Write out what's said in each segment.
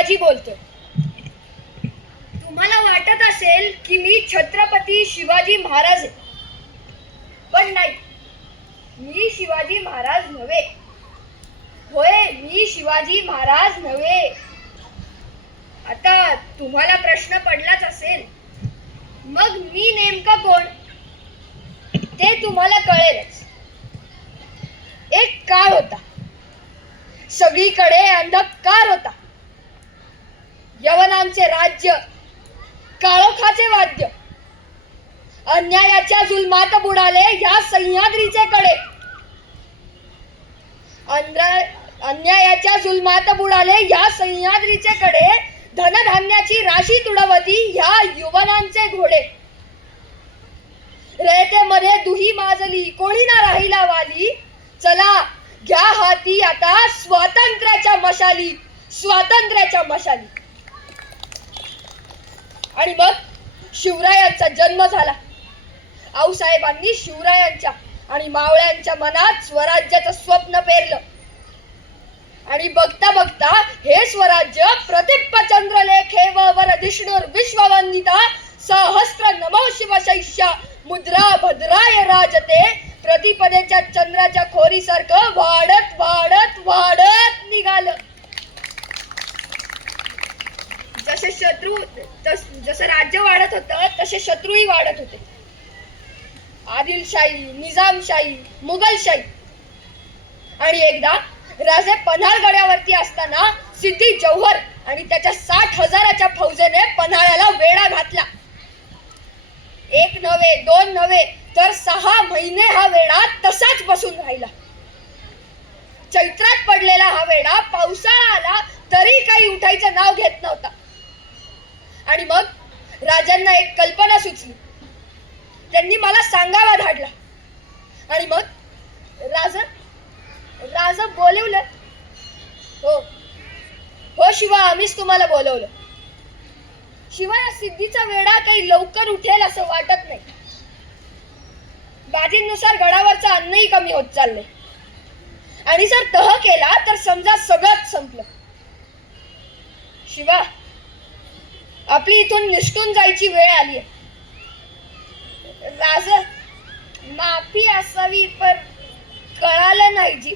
शिवाजी बोलतोय. तुम्हाला वाटत असेल की मी छत्रपती शिवाजी महाराज आहे, पण नाही, मी शिवाजी महाराज नव्हे. होय, मी शिवाजी महाराज नव्हे. आता तुम्हाला प्रश्न पडलाच असेल, मग मी नेमका कोण ते तुम्हाला कळेलच. एक काळ होता, सगळीकडे अंधकार होता. यवनांचे राज्य, काळोखाचे वाद्य, अन्यायाच्या जुलमात बुडाले ह्या सह्याद्रीचे कडे. अन्यायाच्या जुलमात बुडाले ह्या सह्याद्रीचे कडे. धनधान्याची राशी तुडवती ह्या युवनांचे घोडे. रयतेमध्ये दुही माजली, कोणी ना राहिला वाली. चला घ्या हाती आता स्वातंत्र्याच्या मशाली, स्वातंत्र्याच्या मशाली. आणि मग शिवरायांचा जन्म झाला. आऊसाहेबांनी शिवरायांच्या आणि मावळ्यांच्या मनात स्वराज्याचं स्वप्न पेरलं. आणि बघता बघता हे स्वराज्य प्रतिप्प चंद्रलेखे वर विष्णुर विश्ववंदिता सहस्त्र नमो शिवशैष्या मुद्रा भद्राय राजते. प्रतिपदेच्या चंद्राच्या खोरीसारखं वाढत वाढत वाढत निघालं. जसं राज्य वाढत होतं तसे शत्रूही वाढत होते. आदिलशाही, निजामशाही, मुघलशाही. आणि एकदा राजे पन्हाळगडावरती असताना सिद्दी जौहर आणि त्याच्या 60,000च्या फौजेने पन्हाळ्याला वेढा घातला. एक नव्हे, दोन नव्हे, तर 6 महिने हा वेढा तसाच बसून राहिला. चैत्रात पडलेला हा वेढा पावसाळा आला तरी काही उठायचं नाव घेत नव्हता. आणि मग राजांना एक कल्पना सुचली. त्यांनी मला सांगावा धाडला. आणि मग राजा बोलवलं. हो हो शिवा, आम्हीच तुम्हाला बोलवलं. शिवाय या सिद्धीचा वेढा काही लवकर उठेल असं वाटत नाही. बाजींनुसार गडावरचं अन्नही कमी होत चाललंय. आणि जर तह केला तर समजा सगळंच संपलं. शिवा, आपली इथून निसटून जायची वेळ आली आहे. राज, माफी असावी, पण कळालं नाही जी.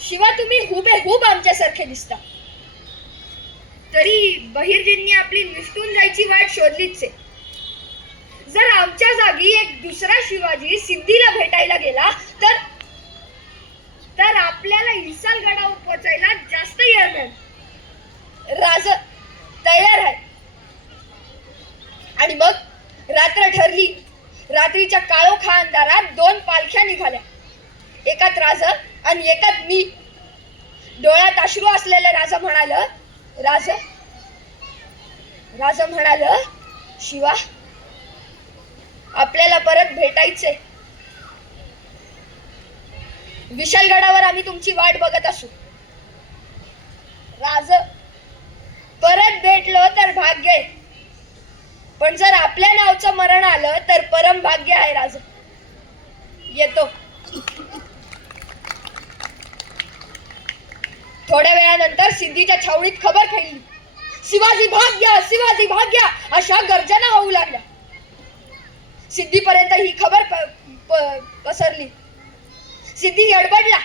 शिवा, तुम्ही हुबेहूब आमच्यासारखे दिसता. तरी बहिर्जींनी आपली निसटून जायची वाट शोधलीच आहे. जर आमच्या जागी एक दुसरा शिवाजी सिद्धीला भेटायला गेला तर आपल्याला इसालगडावर पोचायला जास्त वेळ मिळेल. राज तयार आहे. आणि मग रात्र ठरली. रात्रीच्या काळोखा अंधारात 2 पालख्या निघाल्या. एकात राजा आणि एकात मी. डोळ्यात अश्रू असलेलं राजा म्हणाल, शिवा, आपल्याला परत भेटायचंय. विशालगडावर आम्ही तुमची वाट बघत असू. राज, परत भेटलो तर भाग्य आहे, पण जर आपल्या नावचं मरण आलं तर परम भाग्य आहे. राज, येतो. थोड्या वेळानंतर सिद्धीच्या छावणीत खबर फैलली. शिवाजी भाग्या, शिवाजी भाग्या अशा गर्जना होऊ लागल्या. सिद्धीपर्यंत ही खबर पसरली. सिद्धी गडबडला.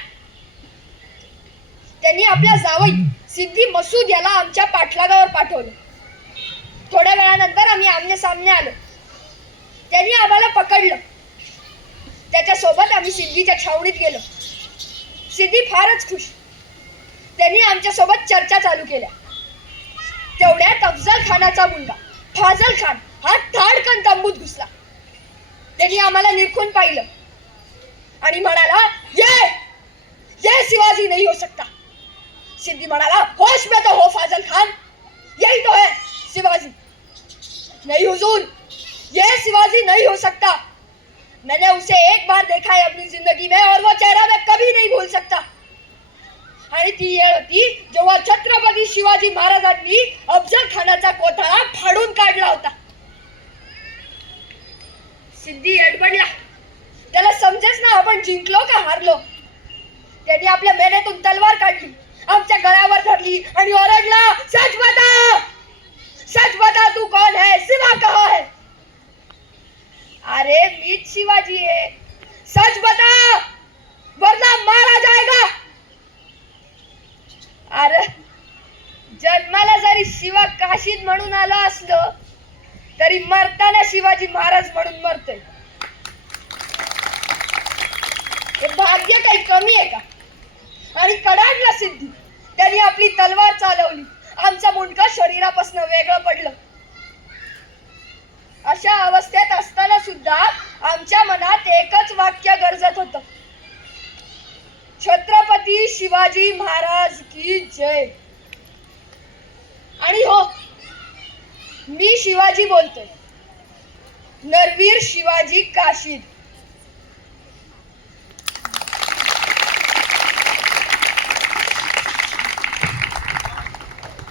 त्यांनी आपल्या जावई सिद्दी मसूद याला आमच्या पाठलागावर पाठवलं. थोड्या वेळानंतर आम्ही आमने सामने आलो. त्यांनी आम्हाला पकडलं. त्याच्या सोबत आम्ही सिद्धीच्या छावणीत गेलो. सिद्धी फारच खुश. त्यांनी आमच्या सोबत चर्चा चालू केल्या. तेवढ्यात अफजल खानाचा मुलगा फाजल खान हा धाडकन तंबूत घुसला. त्यांनी आम्हाला निरखून पाहिलं आणि म्हणाला, ये शिवाजी नहीं हो सकता. सिद्धी म्हणाला, होश में तो हो फाजल खान, यही तो है शिवाजी. नहीं हुजूर, ये शिवाजी नहीं हो सकता. मैंने उसे एक बार देखा है अपनी जिंदगी में और वो चेहरा मैं कभी नहीं भूल सकता. आणि ती वेळ होती जेव्हा छत्रपती शिवाजी महाराजांनी अफजल खानाचा कोथळा फाडून काढला होता. सिद्धी अडबडला. त्याला समजेच ना आपण जिंकलो का हारलो. त्यांनी आपल्या मेनेतून तलवार काढली आमच्या गळ्यावर धरली आणि ओरडला, सच बता, सच बता, तू कौन है, शिवा कहाँ है? अरे मीच शिवाजी है, सच बता वरना मारा जाएगा. अरे जन्माला जरी शिवा काशीद म्हणून आलो असलो तरी मरताना शिवाजी महाराज म्हणून मरतोय. हे भाग्य काही कमी आहे का? आणि कडाडला सिद्धी, त्यांनी आपली तलवार चालवली, आमचं मुंडकं शरीरापासून वेगळं पडलं. अशा अवस्थेत असताना सुद्धा आमच्या मनात एकच वाक्य गरजत होतं, छत्रपती शिवाजी महाराज की जय. आणि हो, मी शिवाजी बोलतोय, नरवीर शिवाजी काशीद.